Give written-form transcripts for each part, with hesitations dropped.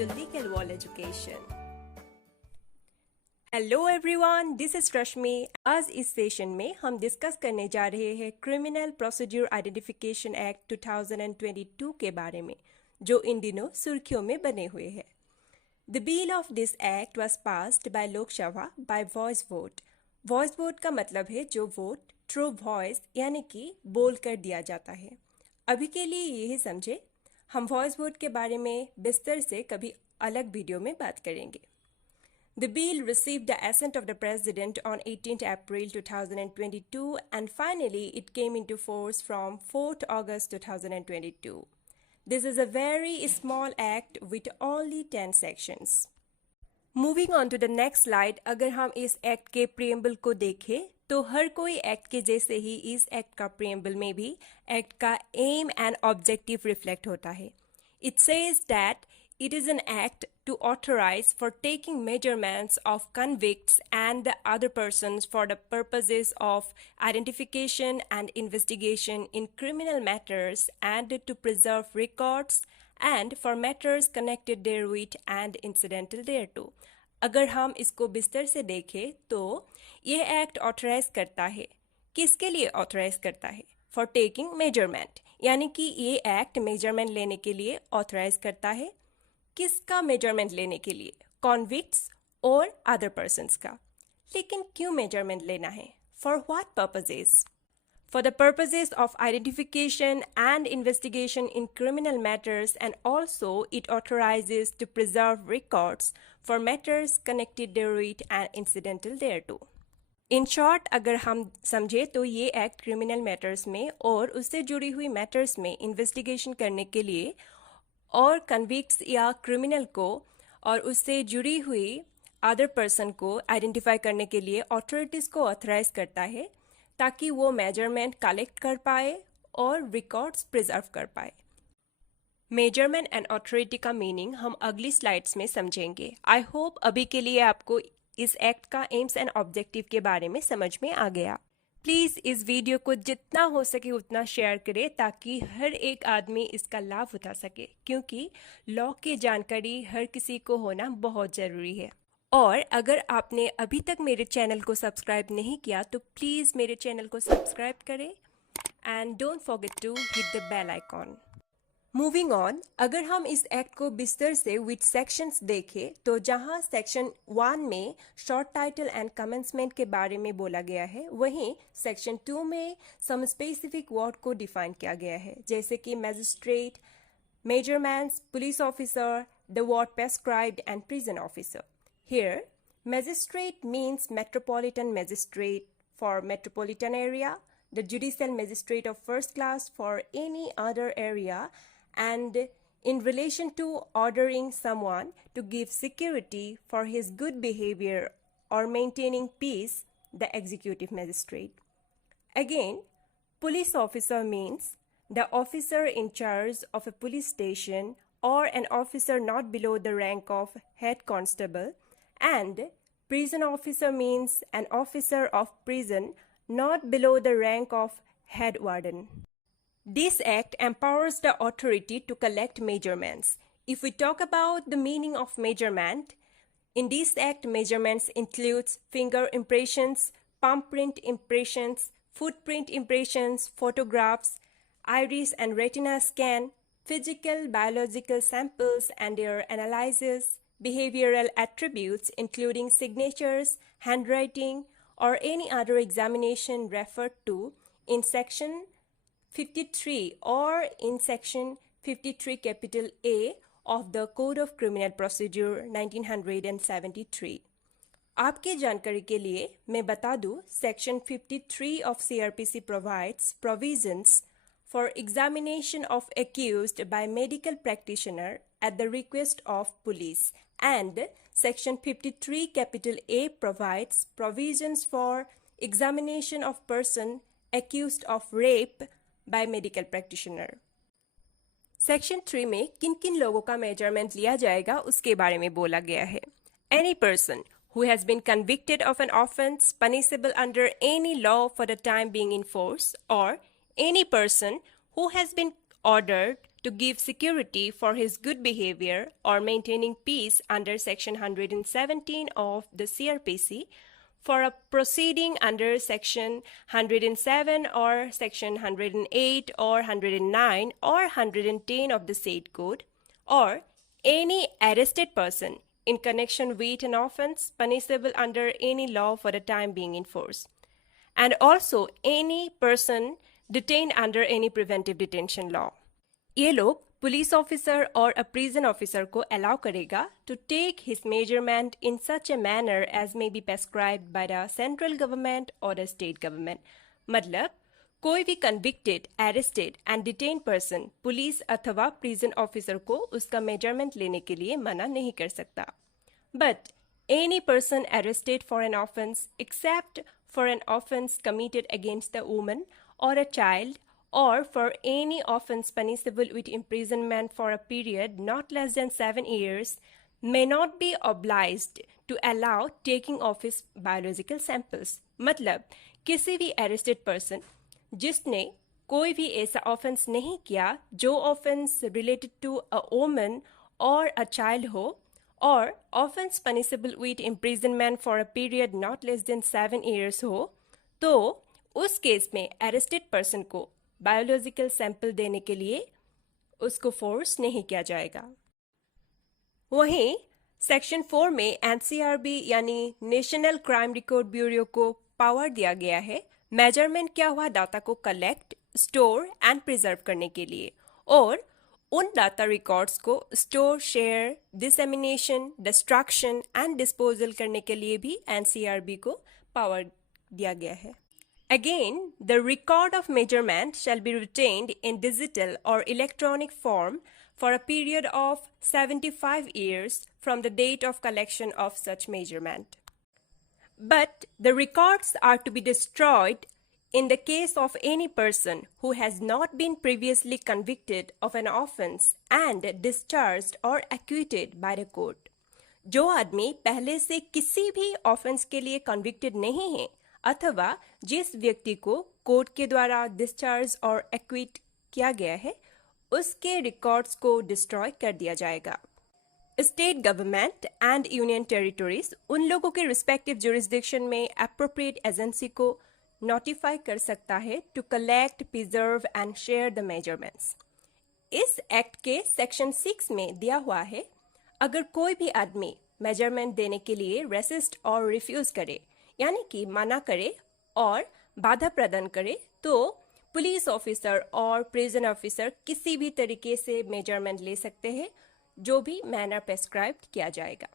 to Legal World Education. Hello everyone, this is Rashmi. आज इस सेशन में हम डिस्कस करने जा रहे हैं क्रिमिनल प्रोसीड्यूर आइडेंटिफिकेशन एक्ट 2022 के बारे में, जो इन दिनों सुर्खियों में बने हुए हैं। The bill of this act was passed by Lok Sabha bye voice vote. Voice vote का मतलब है जो वोट थ्रू वॉइस यानी कि बोल कर दिया जाता है। अभी के लिए यही समझे, हम वॉइस वोट के बारे में विस्तार से कभी अलग वीडियो में बात करेंगे। The bill received the assent of the President on 18th April 2022 and finally it came into force from 4th August 2022. This is a very small act with only 10 sections. Moving on to the next slide, अगर हम इस act के प्रियम्बल को देखें तो हर कोई एक्ट के जैसे ही इस एक्ट का प्रियम्बल में भी एक्ट का एम एंड ऑब्जेक्टिव रिफ्लेक्ट होता है। It says that it is an act to authorize for taking measurements of convicts and the other persons for the purposes of identification and investigation in criminal matters and to preserve records and for matters connected therewith and incidental thereto. अगर हम इसको विस्तार से देखें तो ये act authorise करता है। किसके लिए ऑथराइज करता है? फॉर टेकिंग मेजरमेंट, यानी कि ये एक्ट मेजरमेंट लेने के लिए ऑथराइज करता है। किसका मेजरमेंट लेने के लिए? कॉन्विक्ट्स और अदर पर्सन्स का। लेकिन क्यों मेजरमेंट लेना है? For what purposes? For the purposes of identification and investigation in criminal matters and also it authorises to preserve records for matters connected thereof and incidental thereto. In short अगर हम समझे तो ये एक्ट क्रिमिनल मैटर्स में और उससे जुड़ी हुई मैटर्स में इन्वेस्टिगेशन करने के लिए और कन्विक्ट्स या क्रिमिनल को और उससे जुड़ी हुई अदर पर्सन को आइडेंटिफाई करने के लिए अथॉरिटीज़ को ऑथराइज करता है ताकि वो मेजरमेंट कलेक्ट कर पाए और रिकॉर्ड्स प्रिजर्व कर पाए। मेजरमेंट एंड अथॉरिटी का मीनिंग हम अगली स्लाइड्स में समझेंगे। आई होप अभी के लिए आपको इस एक्ट का एम्स एंड ऑब्जेक्टिव के बारे में समझ में आ गया। प्लीज़ इस वीडियो को जितना हो सके उतना शेयर करें ताकि हर एक आदमी इसका लाभ उठा सके, क्योंकि लॉ की जानकारी हर किसी को होना बहुत ज़रूरी है। और अगर आपने अभी तक मेरे चैनल को सब्सक्राइब नहीं किया तो प्लीज़ मेरे चैनल को सब्सक्राइब करें and don't forget to hit the bell icon. Moving on, अगर हम इस एक्ट को विस्तार से विथ सेक्शंस देखें तो जहां सेक्शन 1 में शॉर्ट टाइटल एंड कमेंसमेंट के बारे में बोला गया है, वहीं सेक्शन 2 में सम स्पेसिफिक वर्ड को डिफाइन किया गया है, जैसे कि magistrate, measurements, police officer, the word prescribed and prison officer. Here magistrate means metropolitan magistrate for metropolitan area, the judicial magistrate of first class for any other area, and in relation to ordering someone to give security for his good behavior or maintaining peace, the executive magistrate. Again, police officer means the officer in charge of a police station or an officer not below the rank of head constable, and prison officer means an officer of prison not below the rank of head warden. This act empowers the authority to collect measurements. If we talk about the meaning of measurement, in this act measurements includes finger impressions, palm print impressions, footprint impressions, photographs, iris and retina scan, physical, biological samples and their analysis, behavioral attributes including signatures, handwriting, or any other examination referred to in section 53 or in section 53 capital A of the Code of Criminal Procedure 1973. आपके जानकारी के लिए मैं बता दूं, section 53 of CRPC provides provisions for examination of accused by medical practitioner at the request of police, and Section 53 capital A provides provisions for examination of person accused of rape by medical practitioner. Section 3 में किन किन लोगों का मेजरमेंट लिया जाएगा उसके बारे में बोला गया है। Any person who has been convicted of an offense punishable under any law for the time being in force, or any person who has been ordered to give security for his good behavior or maintaining peace under Section 117 of the CRPC, for a proceeding under Section 107 or Section 108 or 109 or 110 of the State Code, or any arrested person in connection with an offense punishable under any law for the time being in force, and also any person detained under any preventive detention law. ये लोग police officer और a prison officer को allow करेगा to take his measurement in such a manner as may be prescribed by the central government or the state government. मतलब कोई भी convicted, arrested and detained person police अथवा prison officer को उसका measurement लेने के लिए मना नहीं कर सकता. But any person arrested for an offense except for an offense committed against a woman or a child, or for any offense punishable with imprisonment for a period not less than 7 years, may not be obliged to allow taking of his biological samples. मतलब किसी भी arrested person जिसने कोई भी ऐसा offense नहीं किया जो offense related to a woman or a child हो, or offense punishable with imprisonment for a period not less than 7 years हो, तो उस केस में arrested person को बायोलॉजिकल सैंपल देने के लिए उसको फोर्स नहीं किया जाएगा. वहीं सेक्शन 4 में एनसीआरबी यानी नेशनल क्राइम रिकॉर्ड ब्यूरो को पावर दिया गया है मेजरमेंट किया हुआ डाटा को कलेक्ट, स्टोर एंड प्रिजर्व करने के लिए, और उन डाटा रिकॉर्ड्स को store, share, dissemination, destruction and disposal करने के लिए भी एनसीआरबी को पावर दिया गया है. Again, the record of measurement shall be retained in digital or electronic form for a period of 75 years from the date of collection of such measurement. But the records are to be destroyed in the case of any person who has not been previously convicted of an offense and discharged or acquitted by the court. जो आदमी पहले से किसी भी offense के लिए convicted नहीं है अथवा जिस व्यक्ति को कोर्ट के द्वारा डिस्चार्ज और एक्विट किया गया है उसके रिकॉर्ड्स को डिस्ट्रॉय कर दिया जाएगा. State government and union territories उन लोगों के रिस्पेक्टिव जुरिस्डिक्शन में एप्रोप्रिएट एजेंसी को नोटिफाई कर सकता है to collect, preserve and share the measurements. इस एक्ट के सेक्शन 6 में दिया हुआ है अगर कोई भी आदमी मेजरमेंट देने के लिए रेसिस्ट और रिफ्यूज करे यानी कि मना करे और बाधा प्रदान करे तो पुलिस ऑफिसर और प्रिजन ऑफिसर किसी भी तरीके से मेजरमेंट ले सकते हैं जो भी मैनर प्रेस्क्राइब किया जाएगा.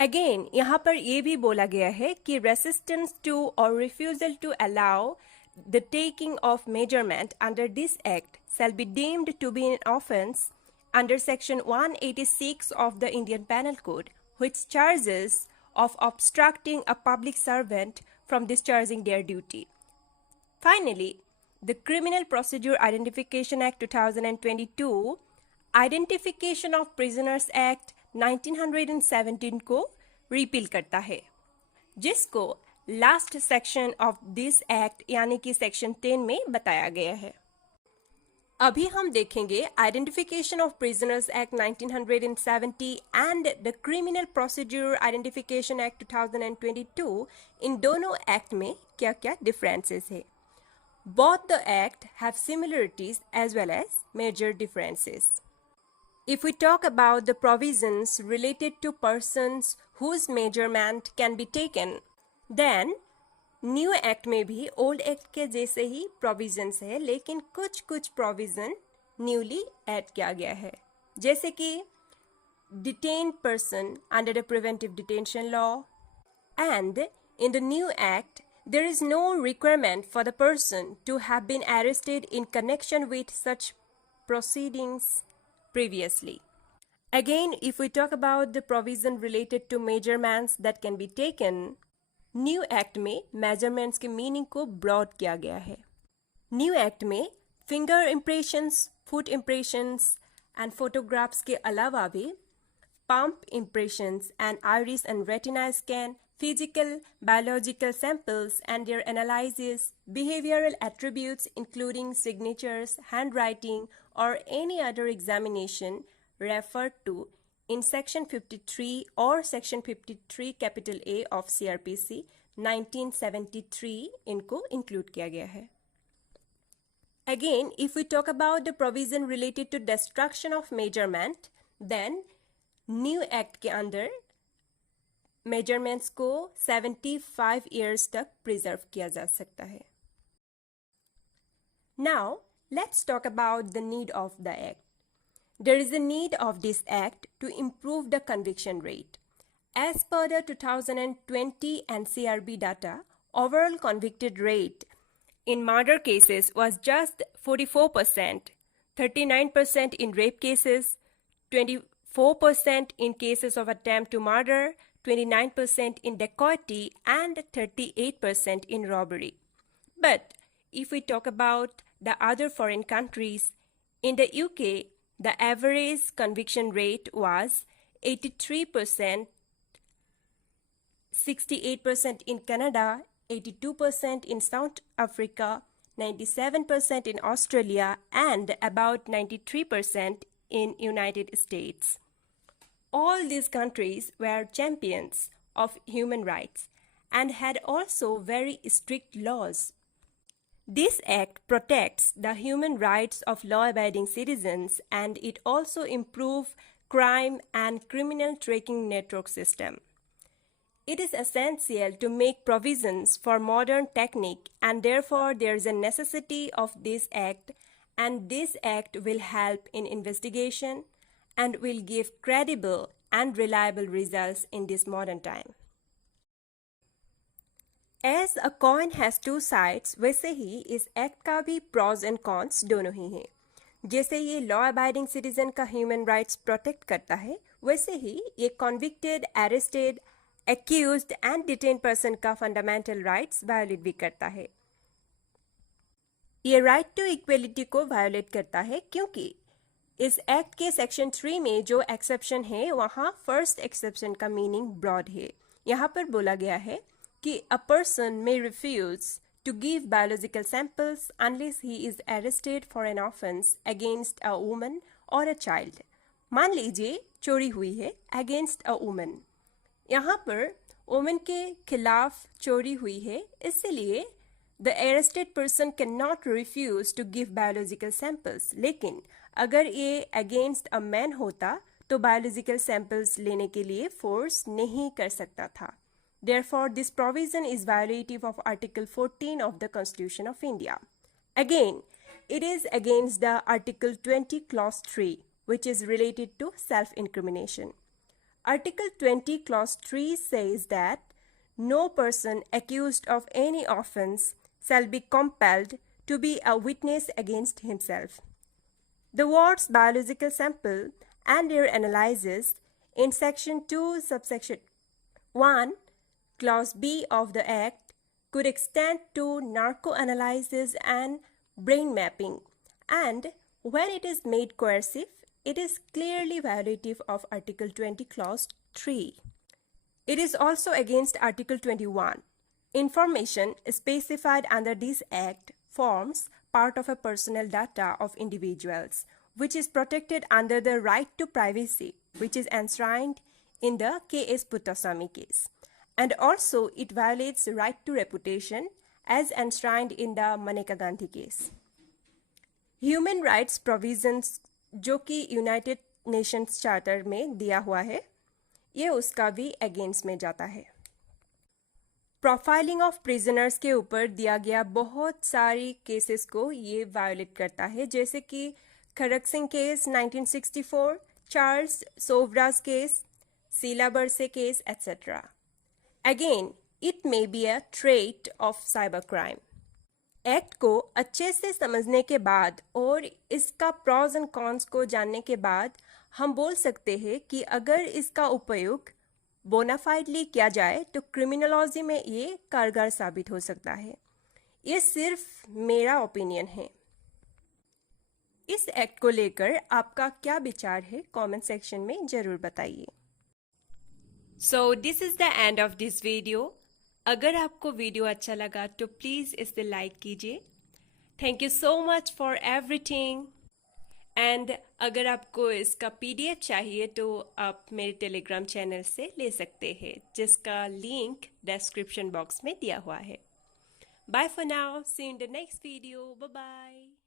अगेन यहाँ पर यह भी बोला गया है कि रेसिस्टेंस टू और refusal to allow the taking of measurement under this act shall be deemed to be an offense under section 186 of the Indian Penal Code, which charges of obstructing a public servant from discharging their duty. Finally, the Criminal Procedure Identification Act 2022, Identification of Prisoners Act 1917 को रिपील करता है, जिसको last section of this act यानी कि सेक्शन 10 में बताया गया है. अभी हम देखेंगे identification of prisoners act 1970 and the criminal procedure identification act 2022. इन दोनों एक्ट में क्या क्या डिफरेंसेस है. Both the act have similarities as well as major differences. If we talk about the provisions related to persons whose measurement can be taken, then new act में भी old act के जैसे ही प्रोविजंस है लेकिन कुछ कुछ प्रोविजन न्यूली ऐड किया गया है, जैसे कि detained person under the preventive detention law. And in the new act there is no requirement for the person to have been arrested in connection with such proceedings previously. Again, if we talk about the provision related to measurements that can be taken, new act में मेजरमेंट्स के मीनिंग को ब्रॉड किया गया है. New act में finger impressions, foot impressions and photographs के अलावा भी palm impressions and iris and retina scan, physical, biological samples and their analysis, behavioral attributes including signatures, handwriting, or any other examination referred to in Section 53 or Section 53 capital A of CRPC 1973 इनको include किया गया है. Again, if we talk about the provision related to destruction of measurement, then new act के अंदर measurements को 75 years तक preserve किया जा सकता है. Now, let's talk about the need of the act. There is a need of this act to improve the conviction rate. As per the 2020 NCRB data, overall convicted rate in murder cases was just 44%, 39% in rape cases, 24% in cases of attempt to murder, 29% in dacoity, and 38% in robbery. But if we talk about the other foreign countries, in the UK, the average conviction rate was 83%, 68% in Canada, 82% in South Africa, 97% in Australia, and about 93% in United States. All these countries were champions of human rights and had also very strict laws. This act protects the human rights of law-abiding citizens, and it also improves crime and criminal tracking network system. It is essential to make provisions for modern technique, and therefore there is a necessity of this act, and this act will help in investigation and will give credible and reliable results in this modern time. As a coin has two sides, वैसे ही इस एक्ट का भी pros and cons दोनों ही हैं. जैसे ये law abiding citizen का human rights protect करता है, वैसे ही ये convicted, arrested, accused and detain person का फंडामेंटल राइट्स वायलेट भी करता है. ये राइट टू इक्वलिटी को वायलेट करता है क्योंकि इस एक्ट के सेक्शन 3 में जो एक्सेप्शन है वहाँ फर्स्ट एक्सेप्शन का मीनिंग ब्रॉड है. यहाँ पर बोला गया है कि a person may refuse to give biological samples unless he is arrested for an offense against a woman or a child. मान लीजिए चोरी हुई है against a woman. यहाँ पर woman के खिलाफ चोरी हुई है, इसलिए the arrested person cannot refuse to give biological samples. लेकिन अगर ये against a man होता तो biological samples लेने के लिए force नहीं कर सकता था. Therefore, this provision is violative of Article 14 of the Constitution of India. Again, it is against the Article 20 Clause 3, which is related to self-incrimination. Article 20 Clause 3 says that no person accused of any offense shall be compelled to be a witness against himself. The words biological sample and their analysis in Section 2, subsection 1, Clause B of the Act could extend to narco-analysis and brain mapping, and when it is made coercive, it is clearly violative of Article 20 Clause 3. It is also against Article 21. Information specified under this Act forms part of a personal data of individuals, which is protected under the right to privacy, which is enshrined in the K.S. Puttaswamy case. And also, it violates the right to reputation as enshrined in the Maneka Gandhi case. Human rights provisions जो कि United Nations charter में दिया हुआ है, ये उसका भी अगेंस्ट में जाता है. प्रोफाइलिंग ऑफ प्रिजनर्स के ऊपर दिया गया बहुत सारी केसेस को ये वायोलेट करता है, जैसे कि Khadak Singh case 1964, Charles Sobhraj case, Sheela Barse case, etc. Again, it may be a trait of cybercrime. Act को अच्छे से समझने के बाद और इसका प्रॉज एंड कॉन्स को जानने के बाद हम बोल सकते हैं कि अगर इसका उपयोग बोनाफाइडली किया जाए तो क्रिमिनोलॉजी में ये कारगर साबित हो सकता है. ये सिर्फ मेरा ओपिनियन है. इस एक्ट को लेकर आपका क्या विचार है, कमेंट सेक्शन में ज़रूर बताइए. So this is the end of this video. अगर आपको वीडियो अच्छा लगा तो प्लीज़ इसे लाइक कीजिए। Thank you so much for everything. And अगर आपको इसका पीडीएफ चाहिए तो आप मेरे टेलीग्राम चैनल से ले सकते हैं, जिसका लिंक डिस्क्रिप्शन बॉक्स में दिया हुआ है। Bye for now, see you in the next video, bye bye.